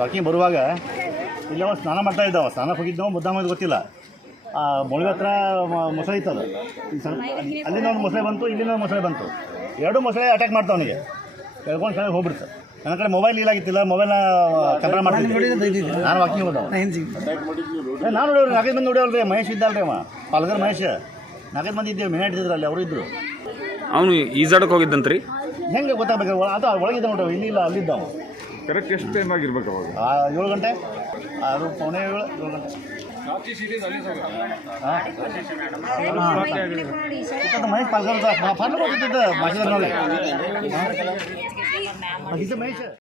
Walking ಬರುವಾಗ ಇಲ್ಲೇ ಒಂದು ಸ್ನಾನ ಮಾಡ್ತಾ ಇದ್ದಾವೆ. ಸ್ನಾನಕ್ಕೆ ಹೋಗಿದ್ದವು ಮುದ್ದಾಮದು ಗೊತ್ತಿಲ್ಲ. ಮೊಳಗೆ ಹತ್ರ ಮೊಸಳೆ ಇತ್ತದು. ಅಲ್ಲಿಂದ ಒಂದು ಮೊಸಳೆ ಬಂತು, ಇಲ್ಲಿಂದ ಒಂದು ಮೊಸಳೆ ಬಂತು. ಎರಡೂ ಮೊಸಳೆ ಅಟ್ಯಾಕ್ ಮಾಡ್ತಾವೆ ಅವನಿಗೆ. ಕೆಳ್ಕೊಂಡು ಕೆಳಗೆ ಹೋಗ್ಬಿಡ್ತು. ನನ್ನ ಕಡೆ ಮೊಬೈಲ್ ಇಲ್ಲಾಗಿತ್ತಿಲ್ಲ, ಮೊಬೈಲ್ನ ಕ್ಯಾಮ್ರಾ ಮಾಡ್ತಿದ್ದೆ. ನಾನು ವಾಕಿಂಗ್ ಹೋದ ನಾನು ನೋಡಿವ್ರಿ 4 ಮಂದಿ ನೋಡ್ಯಾವಲ್ರಿ. ಮಹೇಶ್ ಇದ್ದಲ್ರಿ ಅವ, ಪಾಲ್ಗರ್ ಮಹೇಶ್. 4 ಮಂದಿ ಇದ್ದೇವೆ, ಮಿನಾಟ್ ಇದ್ದಿದ್ರು ಅಲ್ಲಿ, ಅವರು ಇದ್ದರು. ಅವನು ಈಜಾಡಕ್ಕೆ ಹೋಗಿದ್ದಂತ್ರಿ. ಹೆಂಗೆ ಗೊತ್ತಾಗಬೇಕು? ಅದು ಒಳಗಿದ್ದ ನೋಡ್ರಿ, ಇಲ್ಲಿಲ್ಲ ಅಲ್ಲಿದ್ದಾವ. ಕರೆಕ್ಟ್ ಎಷ್ಟು ಟೈಮ್ ಆಗಿರ್ಬೇಕು ಅವಾಗ? 7 ಗಂಟೆ, 6 ಪೌಣೆ 7 ಗಂಟೆ. ಮಹೇಶ್ ಪಾಲ್ಗರ್ ಫಾರ್ಮ್ ಹೋಗಿದ್ದ ಭಾಷೆದಲ್ಲಿ ಮಹೇಶ್